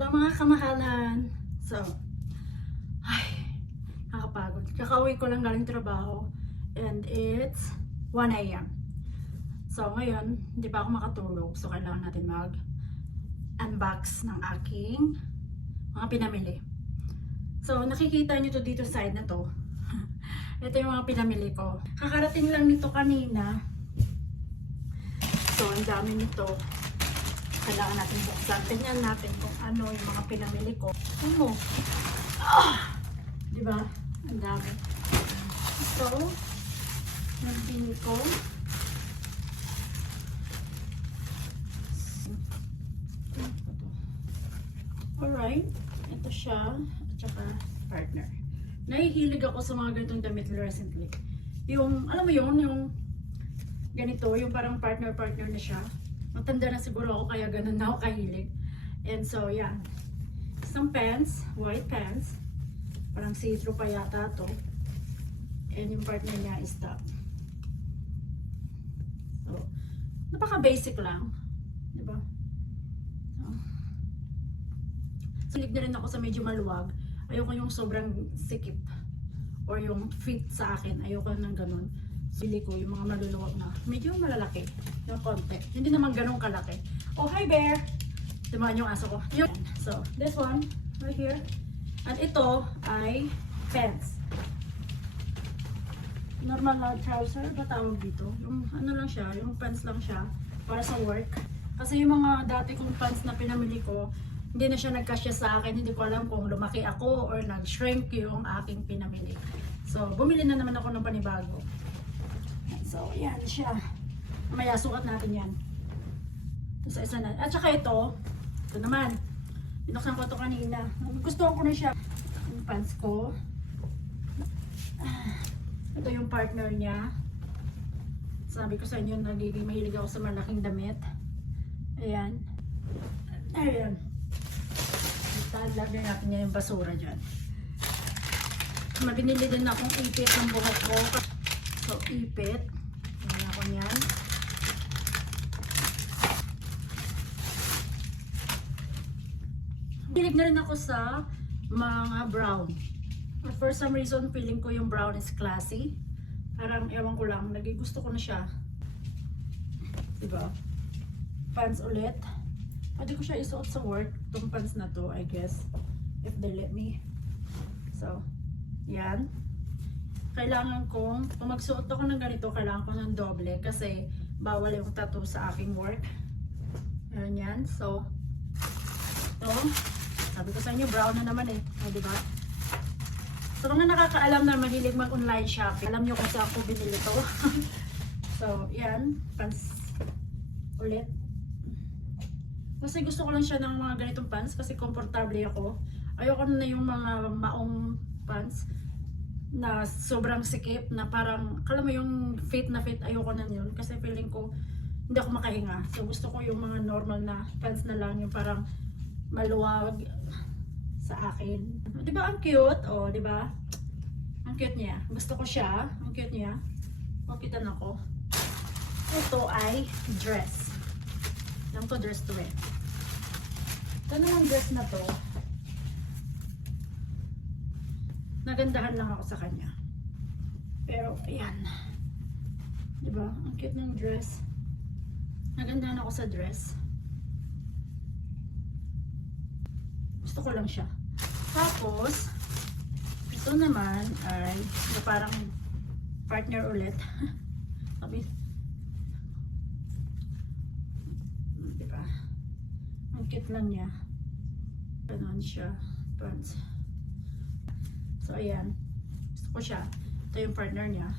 Hello mga kamahalan. So, ay, nakakapagod. Kakauwi ko lang galing trabaho and it's 1 a.m. So, ngayon, hindi pa ako makatulog. So, kailangan natin mag-unbox ng aking mga pinamili. So, nakikita nyo to dito side na to. Ito yung mga pinamili ko. Kakarating lang nito kanina. So, ang dami nito. Kailangan natin buksan. Tingnan natin kung ano yung mga pinamili ko. Ano? Diba? Ang dami. So, nabili ko. Alright. Ito siya. At saka partner. Nahihilig ako sa mga ganitong damit recently. Yung, alam mo yun, yung ganito, yung parang partner-partner na siya. Matanda na siguro ako kaya ganun na ako kahilig. And so, yan. Isang pants, white pants. Parang see-through pa yata to. And yung partner niya is top. So, napaka-basic lang. Diba? So, hilig na rin ako sa medyo maluwag. Ayoko yung sobrang sikip. Or yung fit sa akin. Ayoko ng ganun. Bili ko yung mga maluluwag na medyo malalaki yung konti, hindi naman ganun kalaki. Oh, hi bear! Diba yung aso ko? Yun. So, this one right here, at ito ay pants, normal na trouser ba tawag dito, yung ano lang siya, yung pants lang siya para sa work. Kasi yung mga dati kong pants na pinamili ko, hindi na siya nagkasya sa akin. Hindi ko alam kung lumaki ako or nag-shrink yung aking pinamili. So, bumili na naman ako ng panibago. So, yan siya. Mamaya sukat natin yan. Ito sa isa na. At saka ito naman. Binuksan ko ito kanina. Gusto ko na siya. Yung pants ko. Ito yung partner niya. Sabi ko sa inyo, nagiging mahilig ako sa malaking damit. Ayan. Ayan. Lagyan natin niya yung basura dyan. Mabinili din akong ipit ng buhok ko. So, ipit. Ayan ako niyan. Hilig na rin ako sa mga brown. But for some reason, feeling ko yung brown is classy. Parang, ewan ko lang, nagigusto ko na siya. Diba? Pants ulit. Pwede ko siya isuot sa work. Itong pants na to, I guess. If they let me. So, yan. Kailangan kong, kung magsuot ako ng ganito, kailangan ko ng doble kasi bawal yung tattoo sa aking work. Ayan yan. So, ito. Sabi ko sa inyo, brown na naman eh. O, diba? So, mga nakakaalam na mahilig mag-online shopping, alam nyo kung saan ako binili ito. So, yan. Pants ulit. Kasi gusto ko lang siya ng mga ganitong pants kasi komportable ako. Ayoko na yung mga maong pants na sobrang sikip na parang, kala mo yung fit na fit, ayoko na yun kasi feeling ko hindi ako makahinga. So gusto ko yung mga normal na pants na lang, yung parang maluwag sa akin. Di ba ang cute? O, di ba? Ang cute niya. Gusto ko siya. Ang cute niya. Makitan ako. Ito ay dress. Alam ko dress to eh. Ito namang dress na to. Nagandahan lang ako sa kanya. Pero, ayan. Diba? Ang cute ng dress. Nagandahan ako sa dress. Gusto ko lang siya. Tapos, ito naman ay parang partner ulit. Sabi, diba? Ang cute lang niya. Ganon siya. Pants. So, ayan. Gusto ko siya. Ito yung partner niya.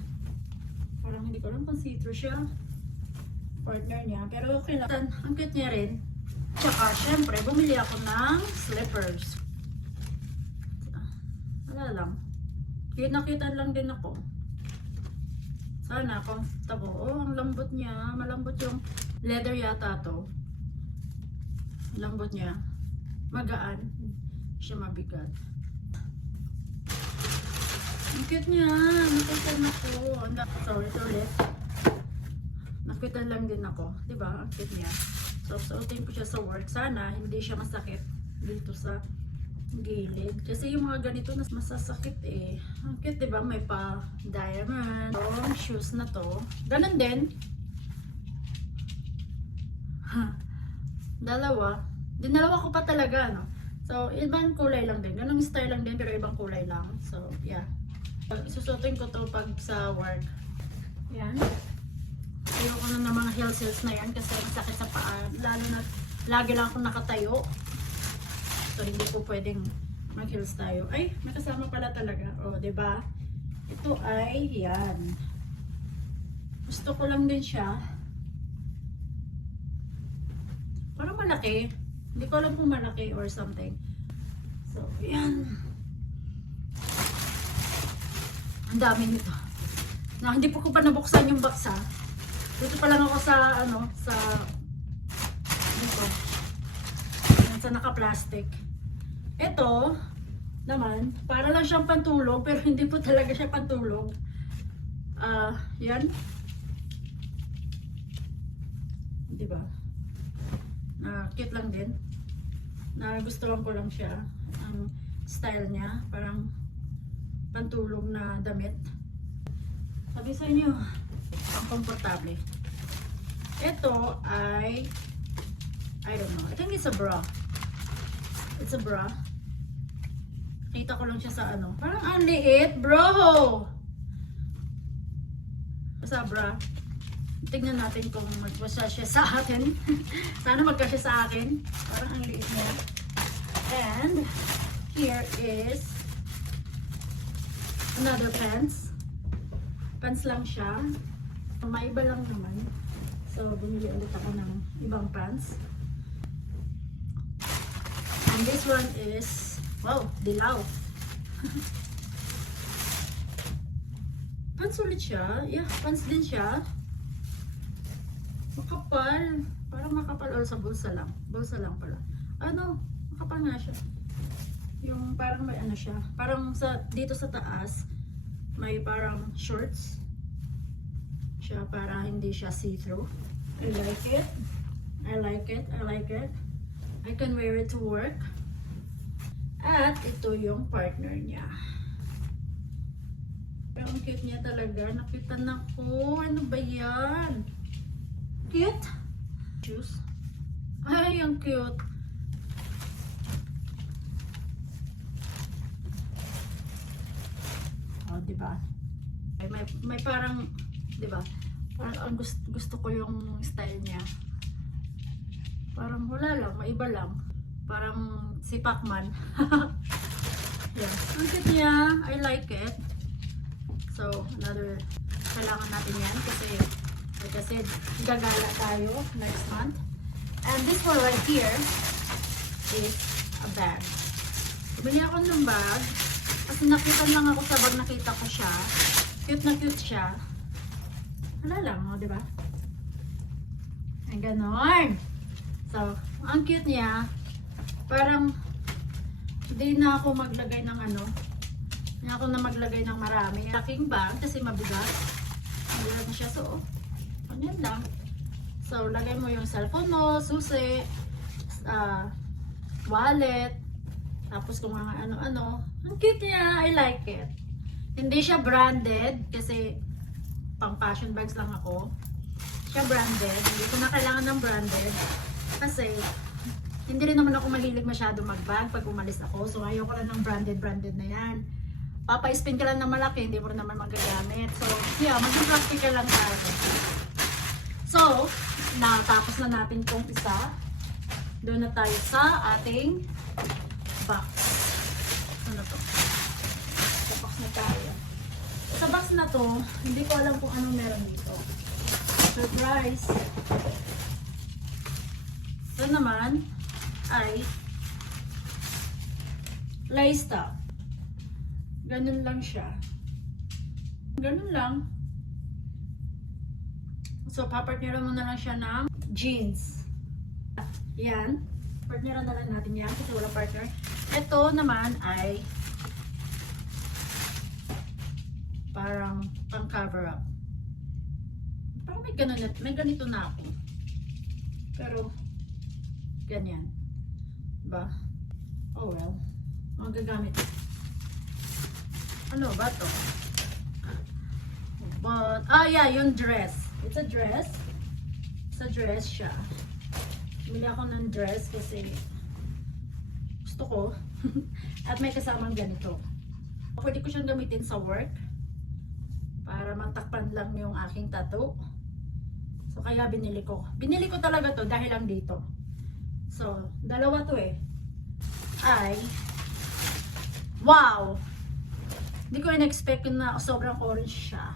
Parang hindi ko alam kung see-through siya. Partner niya. Pero okay lang. Ang cute niya rin. Tsaka, syempre, bumili ako ng slippers. Wala lang. Nakita lang din ako. Sana, comfortable. Oh, ang lambot niya. Malambot yung leather yata to. Lambot niya. Magaan. Siya mabigat. Ang cute niya. Nakitan ako. Sorry, ulit. Nakitan lang din ako. Diba? Ang cute niya. So, suotin ko siya sa work. Sana, hindi siya masakit dito sa gilid. Kasi yung mga ganito na masasakit eh. Ang cute, diba? May pa diamond. Yung shoes na to. Ganon din. Dalawa. Dinalawa ko pa talaga, no? So, ibang kulay lang din. Ganong style lang din, pero ibang kulay lang. So, yeah. Susutin ko to pag sa work. Yan. Ayoko na ng mga heels na yan kasi sakit sa paa. Lalo na, lagi lang akong nakatayo. So, hindi ko pwedeng mag-heels tayo. Ay, may kasama pala talaga. O, diba? Ito ay, yan. Gusto ko lang din siya. Parang malaki. Hindi ko alam kung malaki or something. So, yan. Ang dami nito. Na, hindi po ko pa nabuksan yung box ha. Dito pa lang ako sa, ano, sa, dito. Sa naka-plastic. Ito, naman, para lang siyang pantulog, pero hindi po talaga siya pantulog. Yan. Diba? Cute lang din. Nagustuhan ko lang siya. Ang style niya, parang pantulog na damit. Sabi sa inyo, ang komportable. Ito ay, I don't know, I think it's a bra. It's a bra. Kita ko lang siya sa ano. Parang ang liit, bro! Sa bra. Tingnan natin kung magkasya siya sa atin. Sana magkasya sa akin. Parang ang liit niya. And here is another pants. Pants lang siya. May iba lang naman. So, bumili ulit ako ng ibang pants. And this one is, wow, dilaw. Pants ulit siya. Yeah, pants din siya. Makapal. Parang makapal. O, sa bulsa lang. Bulsa lang pala. Ano? Makapal nga siya. Yung parang may ano siya. Parang sa, dito sa taas, may parang shorts. Siya para hindi siya see-through. I like it. I like it. I like it. I can wear it to work. At ito yung partner niya. Ang cute niya talaga. Nakita na ko. Ano ba yan? Cute. Shoes. Ay, ang cute. Oh, diba? May parang, diba? Parang ang gusto ko yung style niya. Parang wala lang, maiba lang. Parang si Pacman. Yeah. Ang cute niya. I like it. So, another, kailangan natin yan kasi, like I said, gagala tayo next month. And this one right here is a bag. Bumili ako ng bag kasi nakita lang ako sa bag, nakita ko siya. Cute na cute siya. Wala lang, oh, diba? Ang ganon. So, ang cute niya. Parang hindi na ako maglagay ng ano. Hindi ako na maglagay ng marami. Laking bag kasi mabigat. Mabigat na siya. So, ganyan lang. So, lagay mo yung cellphone mo, susi, wallet, tapos kung mga ano-ano. Ang cute niya. I like it. Hindi siya branded kasi pang fashion bags lang ako. Siya branded. Hindi ko na kailangan ng branded kasi hindi rin naman ako mahilig masyado mag-bag pag umalis ako. So, ayoko lang ng branded na yan. Papa-spin ka lang ng malaki, hindi mo rin naman magagamit. So, yeah, maging practical lang tayo. So, natapos na natin itong isa. Doon na tayo sa ating box. Ano to? Sa box na tayo. Sa box na to, hindi ko alam kung anong meron dito. Surprise! Ito naman ay lace top. Ganun lang siya. Ganun lang. So, papartneran mo na lang siya ng jeans. Yan. Partneran na lang natin yan kasi wala partner. Ito naman ay parang pang cover up. Parang may ganito na ako. Pero, ganyan. Diba? Oh well. Magagamit. Ano ba to? But, yeah, yung dress. It's a dress. It's a dress siya. Bili ako ng dress kasi gusto ko. At may kasamang ganito. Pwede ko siyang gamitin sa work para matakpan lang yung aking tattoo. So, kaya binili ko. Binili ko talaga to dahil lang dito. So, dalawa to eh. Ay, wow! Hindi ko in-expect na sobrang orange siya.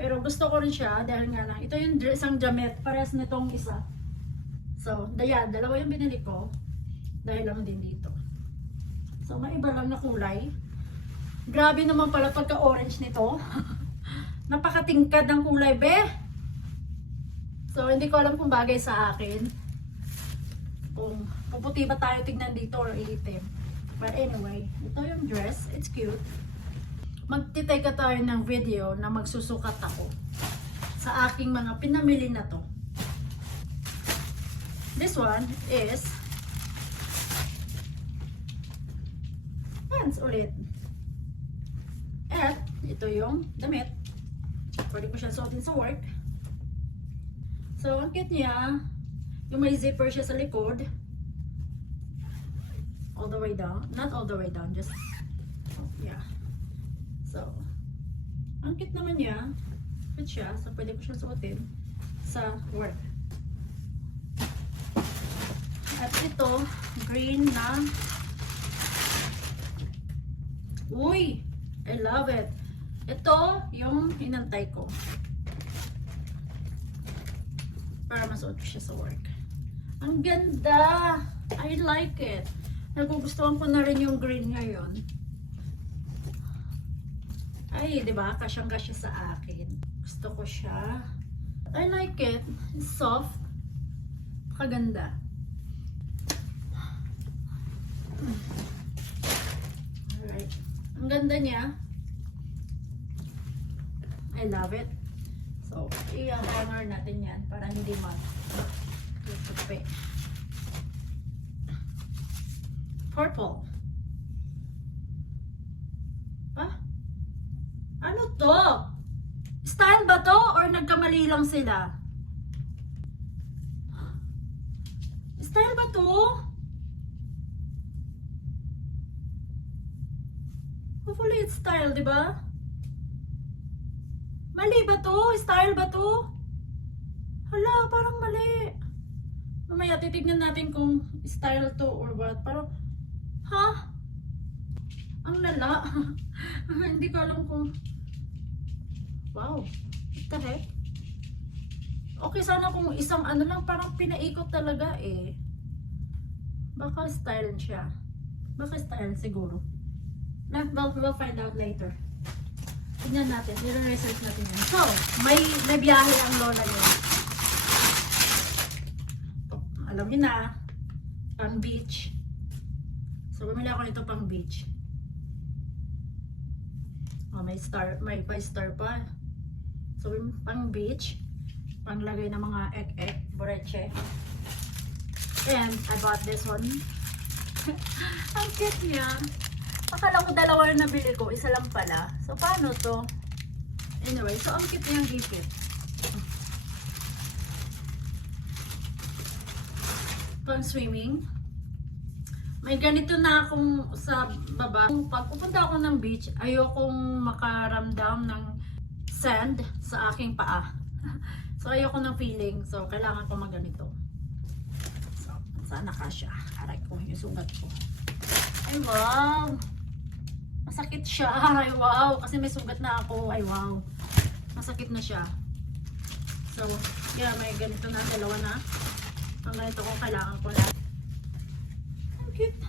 Pero gusto ko rin siya dahil nga lang, ito yung isang damit, parehas nitong isa. So, dalawa yung binili ko dahil lang din dito. So, maiba lang na kulay. Grabe naman pala pagka-orange nito. Napakatingkad ng kulay, be! So, hindi ko alam kung bagay sa akin. Kung puputi ba tayo tignan dito or iitim. But anyway, ito yung dress. It's cute. Magtitake tayo ng video na magsusukat ako sa aking mga pinamili na to. This one is pants ulit. At ito yung damit. Pwede ko siya suotin sa work. So, ang cute niya. Yung may zipper siya sa likod. All the way down. Not all the way down. Just, yeah. So, ang cute naman niya. Cute siya. So, pwede ko siya suotin sa work. At ito, green na. Uy! I love it. Ito, yung hinantay ko. Para masuot ko siya sa work. Ang ganda! I like it. Nagugustuhan ko na rin yung green ngayon. Ay, di ba? Kasyang-kasya sa akin. Gusto ko siya. I like it. It's soft. Kaganda. Alright. Ang ganda niya. I love it. So, i-hanger natin yan para hindi mag-tutupi. Purple. Ano to? Style ba to? Or nagkamali lang sila? Style ba to? Hopefully it's style, di ba? Mali ba to? Style ba to? Hala, parang mali. Mamaya titignan natin kung style to or what. Parang, ha? Ang lala. Hindi ko alam kung... Wow. What the heck? Okay, sana kung isang ano lang, parang pinaikot talaga eh. Baka style siya. Baka style siguro. We'll find out later. Tignan natin. I-research natin yan. So, may biyahe ang lola niya. Alam niyo na. Pang beach. So, bumili ako nito pang beach. Oh, may 5 star pa. So, pang beach, panglagay ng mga ek-ek, boreche. And I bought this one. Ang cute niya. Akala ko dalawa na nabili ko, isa lang pala. So, paano to? Anyway, so ang cute niyang gipit. Pang swimming. May ganito na akong sa baba. Pag pupunta ako ng beach, ayokong makaramdam ng sand sa aking paa. So, ayoko ng feeling. So, kailangan ko magganito. So, sana kasya. Aray ko, yung sugat ko. Ay, wow! Masakit siya. Ay, wow! Kasi may sugat na ako. Ay, wow! Masakit na siya. So, yeah, may ganito na. Dalawa na. Ang ganito ko, kailangan ko na. Cute.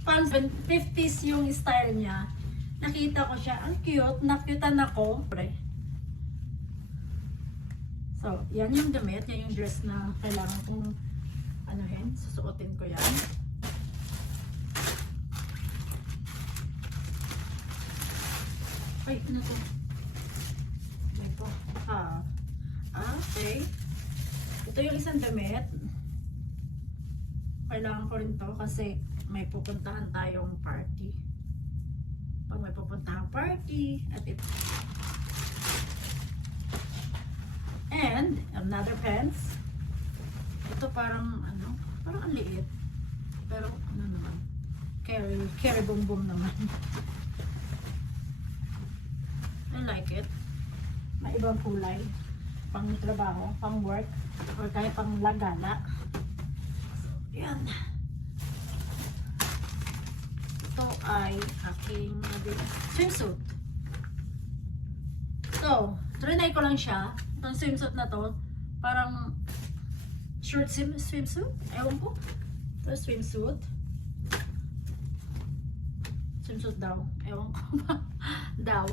Pang 50s yung style niya. Nakita ko siya. Ang cute. Nakyutan ako. So, yan yung damit. Yan yung dress na kailangan kong anuhin. Susuotin ko yan. Ay, ano to? Ito. Okay. Ito yung isang damit. Kailangan ko rin to kasi may pupuntahan tayong party. Pag may pupuntahan party, at ito. And, another pants. Ito parang, ano, parang ang liit. Pero, ano naman, carry boom boom naman. I like it. May ibang kulay. Pang trabaho, pang work, or kahit pang lagala. So, yan. Ito ay aking swimsuit. So, trinay ko lang siya. Itong swimsuit na to, parang short swimsuit? Ewan ko. Ito swimsuit. Swimsuit daw. Ewan ko. Daw.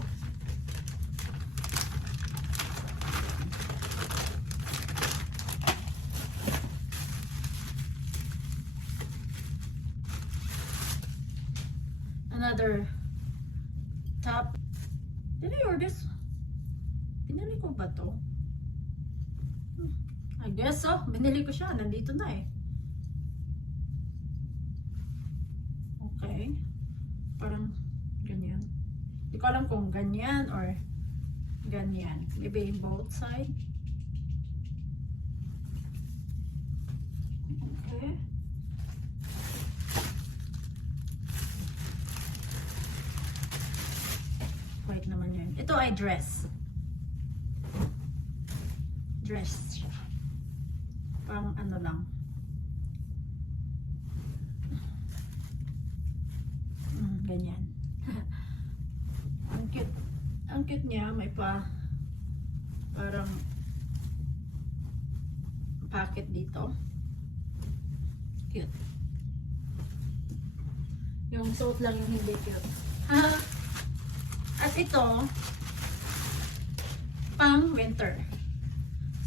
Another top. Did I order this? Binili ko ba to? I guess so. Binili ko siya. Nandito na eh. Okay. Parang ganyan. Hindi ko alam kung ganyan or ganyan. Maybe both side. Okay. White naman yan. Ito ay dress. Dress siya. Pang ano lang. Ganyan. Ang cute. Ang cute niya. May parang pocket dito. Cute. Yung suot lang yung hindi cute. At ito, pang winter.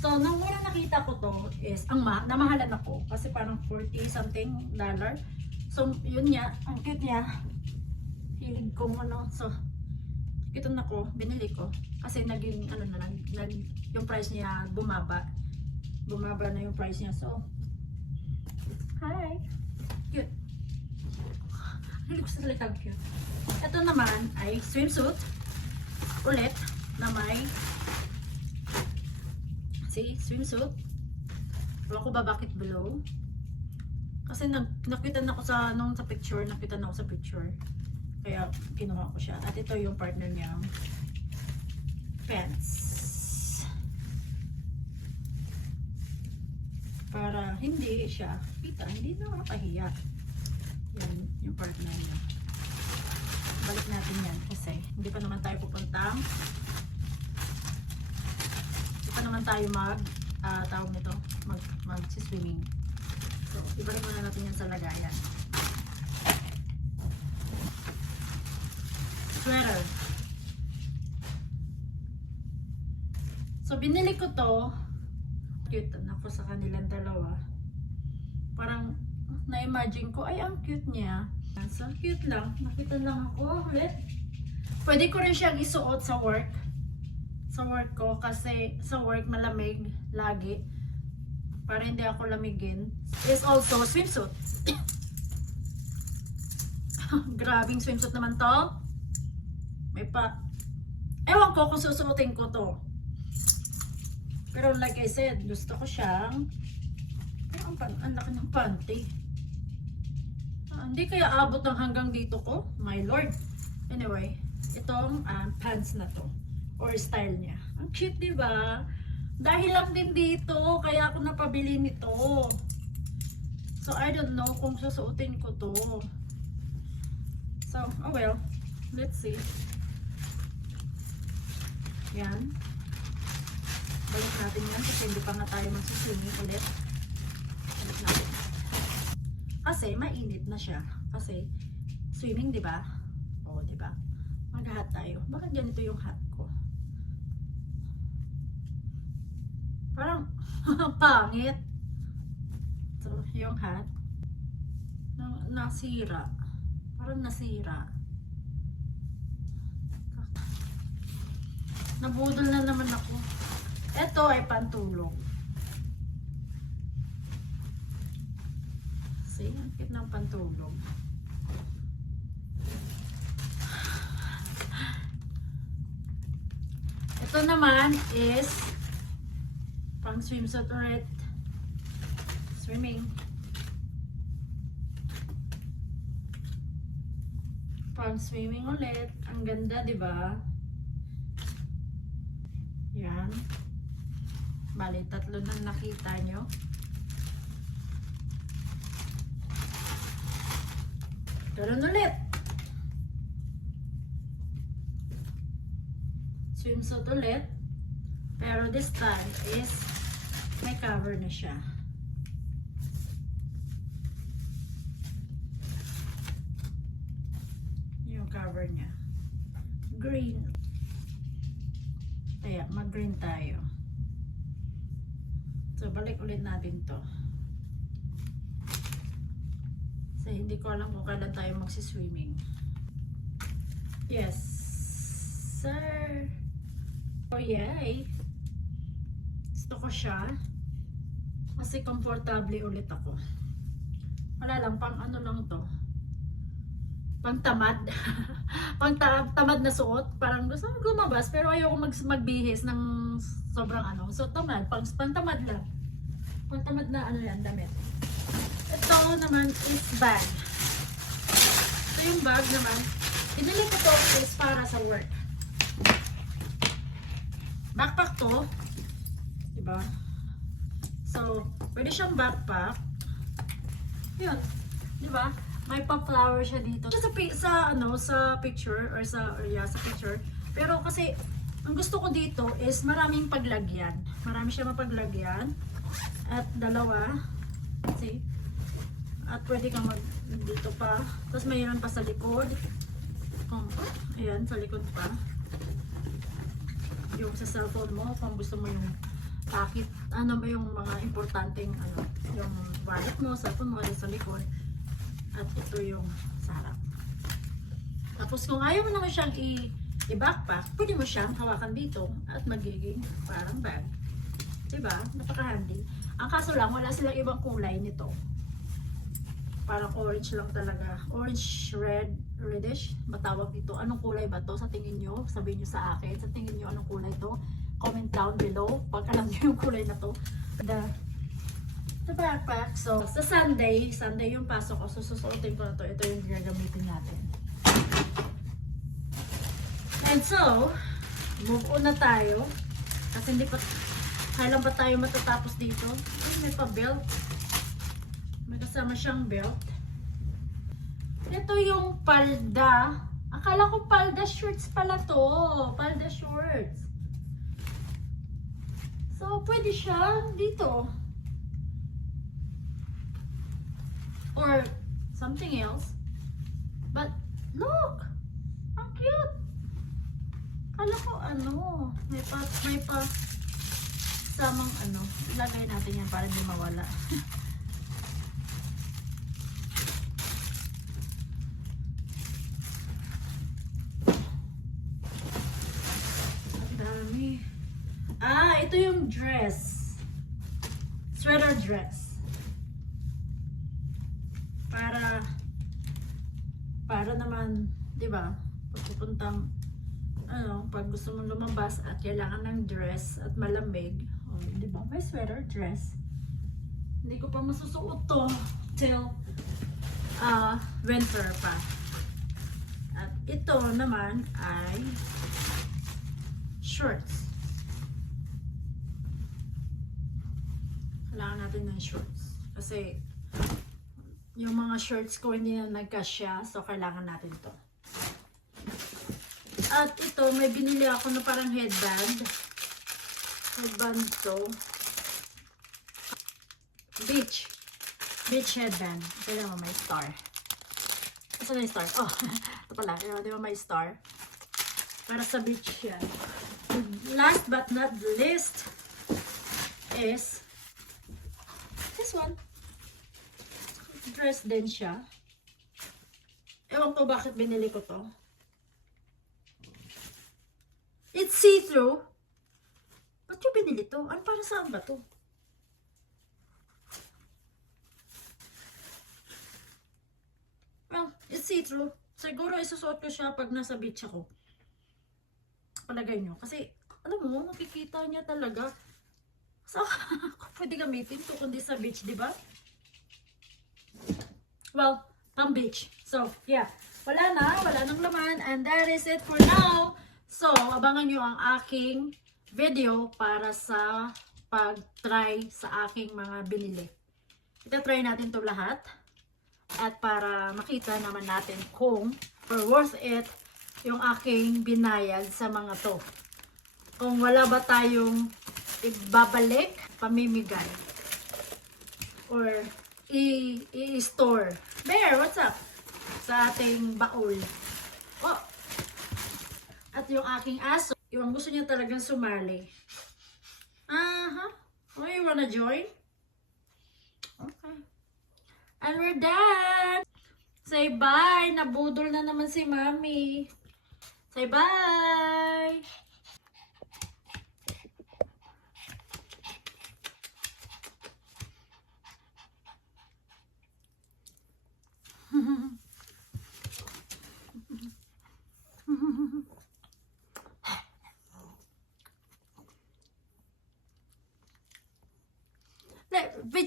So, nung una nakita ko to is, namahalan ako. Kasi parang 40 something dollar. So, yun niya, ang cute niya. Hilig kong ano. So, ito na ko, binili ko. Kasi naging, ano na, yung price niya bumaba. Bumaba na yung price niya. So, hi! Cute. Hilig ko sa salitang cute. Ito naman ay swimsuit ulit na may swimsuit. Ewan ko ba bakit below. Kasi nakita na ako sa picture, kaya kinuha ko siya. At ito yung partner niya, pants. Para hindi siya kita, hindi na makahiya. Yan yung partner niya. Balik natin yan kasi hindi pa naman tayo pupuntang, hindi pa naman tayo tawag nito, mag-swimming. So, ibalik muna natin yan sa lagayan. Sweater. So, binili ko to. Cute na po sa kanilang dalawa. Parang, na-imagine ko, ay, ang cute niya. So, cute lang. Nakita lang ako ulit. Pwede ko rin siyang isuot sa work. Sa work ko. Kasi sa work malamig lagi. Para hindi ako lamigin. Is also swimsuit. Grabing swimsuit naman to. May pa. Ewan ko kung susuotin ko to. Pero like I said, gusto ko siyang ang laki ng panty. Hindi kaya abot ng hanggang dito ko, my lord. Anyway, itong pants na to or style niya. Ang cute, di ba? Dahil lang din dito, kaya ako napabili nito. So I don't know kung susuotin ko to. So, oh well, let's see. Yan. Balik natin yan kasi hindi pa nga tayo magsuswimming ulit. Balik natin. Kasi mainit na siya. Kasi swimming, 'di ba? Oo, 'di ba? Mag-hat tayo. Bakit ganito yung hat ko? Parang pangit. So, yung hat nasira. Parang nasira. Nabudol na naman ako. Ito ay pantulog. See, ang cute ng pantulog. Ito naman is pang swimsuit ulit. Swimming. Pang swimming ulit. Ang ganda, di ba? Yan. Bali, 3 na nakita nyo. Ganun ulit. Swimsuit ulit. Pero this time is may cover na siya. Yung cover niya. Green. Kaya mag-green tayo. So balik ulit natin to. So hindi ko alam kung kailan tayo magsiswimming. Yes, sir. Oh yay. Gusto ko siya. Kasi komportable ulit ako. Wala lang, pang ano lang to. Pang tamad. Pang tamad na suot. Parang gusto ko lumabas pero ayoko magbihis ng sobrang ano. So tamad, pang tamad lang. Pang tamad na ano yan, damit. Ito naman is bag. So yung bag naman, binili ko to is para sa work. Backpack to. Diba? So, pwede siyang backpack. Yun. Diba? May pa-flower siya dito. Sa picture or sa picture. Pero kasi ang gusto ko dito is maraming paglagyan. Marami siya mapaglagyan. At dalawa. See? At pwede kang dito pa. Tapos mayroon pa sa likod. Ayan, sa likod pa. Yung sa cellphone mo, kung gusto mo yung packet, ano ba yung mga importanteng ano, yung wallet mo, cellphone mo sa likod. At ito yung sa harap. Tapos kung ayaw mo naman siyang i-backpack, pwede mo siyang hawakan dito at magiging parang bag. Diba? Napaka-handy. Ang kaso lang, wala silang ibang kulay nito. Parang orange lang talaga. Orange, red, reddish. Matawag dito. Anong kulay ba to sa tingin nyo? Sabihin nyo sa akin. Sa tingin nyo anong kulay to? Comment down below pag alam nyo yung kulay na to. The backpack. So, sa Sunday yung pasok ko. So, susuotin ko na to. Ito yung gagamitin natin. And so, move on na tayo. Kasi hindi pa, kailan pa tayo matatapos dito? Ay, may pa-belt. May kasama siyang belt. Ito yung palda. Akala ko palda shorts pala to. Palda shorts. So, pwede siya dito. Or something else. But, look! Ang cute! Akala ko ano, may pa samang ano. Ilagay natin yan para di mawala. Ito yung dress. Sweater dress. Para naman, 'di ba? Pagpupuntang pag gusto mong lumabas at kailangan ng dress at malamig, 'di ba? May sweater dress. Hindi ko pa masusuot to till winter pa. At ito naman ay shorts. Kailangan natin ng shorts. Kasi yung mga shorts ko hindi na nagkasya. So kailangan natin to. At ito, may binili ako na parang headband. Headband to. Beach headband. Kailangan mo may star. Saan na yung star? Oh, ito pala. Di ba may star? Para sa beach yan. Last but not least is this one. Dress din siya. Ewan ko bakit binili ko to. It's see-through. Ba't yung binili to? Ano para saan ba to? see-through. Siguro isusuot ko siya pag nasa beach ako. Palagay nyo. Kasi, alam mo, makikita niya talaga. So, pwede gamitin to kundi sa beach, di ba? Well, pang beach. So, yeah. Wala nang laman. And that is it for now. So, abangan nyo ang aking video para sa pag-try sa aking mga binili. Ita-try natin to lahat. At para makita naman natin kung worth it yung aking binayad sa mga to. Kung wala ba tayong ibabalik, pamimigay. Or i-store. Bear, what's up? Sa ating baul. Oh. At yung aking aso, yung gusto niya talagang sumali. Oh, you wanna join? Okay. And we're done! Say bye! Nabudol na naman si Mami. Say bye!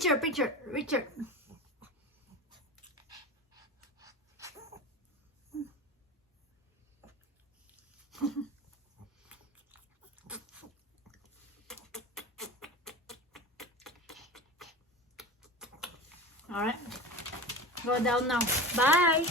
Picture. Alright. Go down now. Bye!